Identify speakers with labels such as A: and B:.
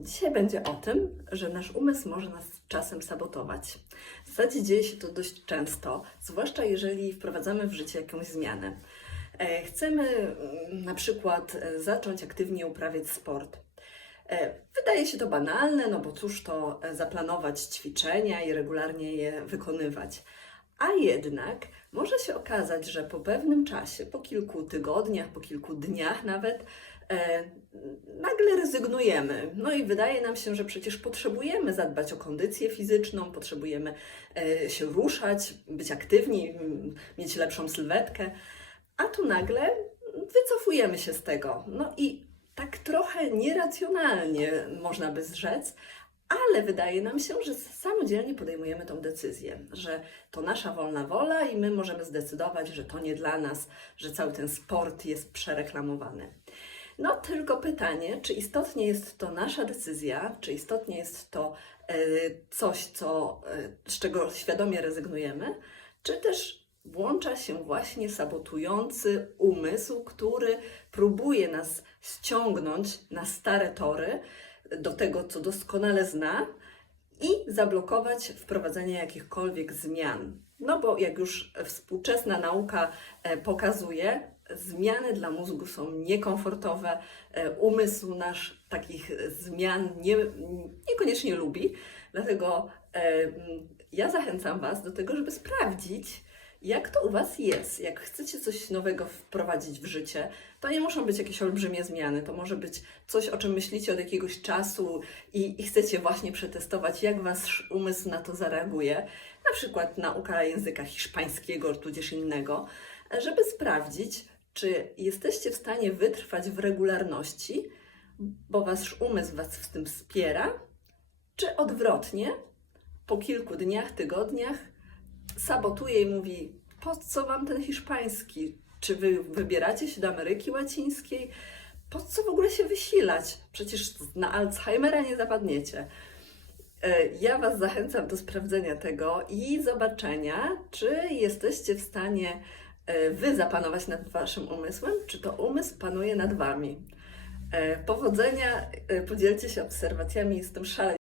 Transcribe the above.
A: Dzisiaj będzie o tym, że nasz umysł może nas czasem sabotować. W zasadzie dzieje się to dość często, zwłaszcza jeżeli wprowadzamy w życie jakąś zmianę. E, Chcemy mm, na przykład e, zacząć aktywnie uprawiać sport. E, Wydaje się to banalne, no bo cóż to zaplanować ćwiczenia i regularnie je wykonywać. A jednak może się okazać, że po pewnym czasie, po kilku tygodniach, po kilku dniach nawet, rezygnujemy. No i wydaje nam się, że przecież potrzebujemy zadbać o kondycję fizyczną, potrzebujemy e, się ruszać, być aktywni, m, mieć lepszą sylwetkę, a tu nagle wycofujemy się z tego. No i tak trochę nieracjonalnie można by zrzec, ale wydaje nam się, że samodzielnie podejmujemy tą decyzję, że to nasza wolna wola i my możemy zdecydować, że to nie dla nas, że cały ten sport jest przereklamowany. No tylko pytanie, czy istotnie jest to nasza decyzja, czy istotnie jest to e, coś, co, e, z czego świadomie rezygnujemy, czy też włącza się właśnie sabotujący umysł, który próbuje nas ściągnąć na stare tory, do tego, co doskonale zna i zablokować wprowadzenie jakichkolwiek zmian. No bo jak już współczesna nauka e, pokazuje, zmiany dla mózgu są niekomfortowe, e, umysł nasz takich zmian nie, niekoniecznie lubi, dlatego e, m, ja zachęcam Was do tego, żeby sprawdzić, jak to u Was jest? Jak chcecie coś nowego wprowadzić w życie, to nie muszą być jakieś olbrzymie zmiany. To może być coś, o czym myślicie od jakiegoś czasu i, i chcecie właśnie przetestować, jak Wasz umysł na to zareaguje. Na przykład nauka języka hiszpańskiego, tudzież innego, żeby sprawdzić, czy jesteście w stanie wytrwać w regularności, bo Wasz umysł Was w tym wspiera, czy odwrotnie, po kilku dniach, tygodniach sabotuje i mówi: Po co wam ten hiszpański? Czy wy wybieracie się do Ameryki Łacińskiej? Po co w ogóle się wysilać? Przecież na Alzheimera nie zapadniecie. E, Ja Was zachęcam do sprawdzenia tego i zobaczenia, czy jesteście w stanie Wy zapanować nad Waszym umysłem, czy to umysł panuje nad Wami. E, Powodzenia, e, podzielcie się obserwacjami, jestem szalenie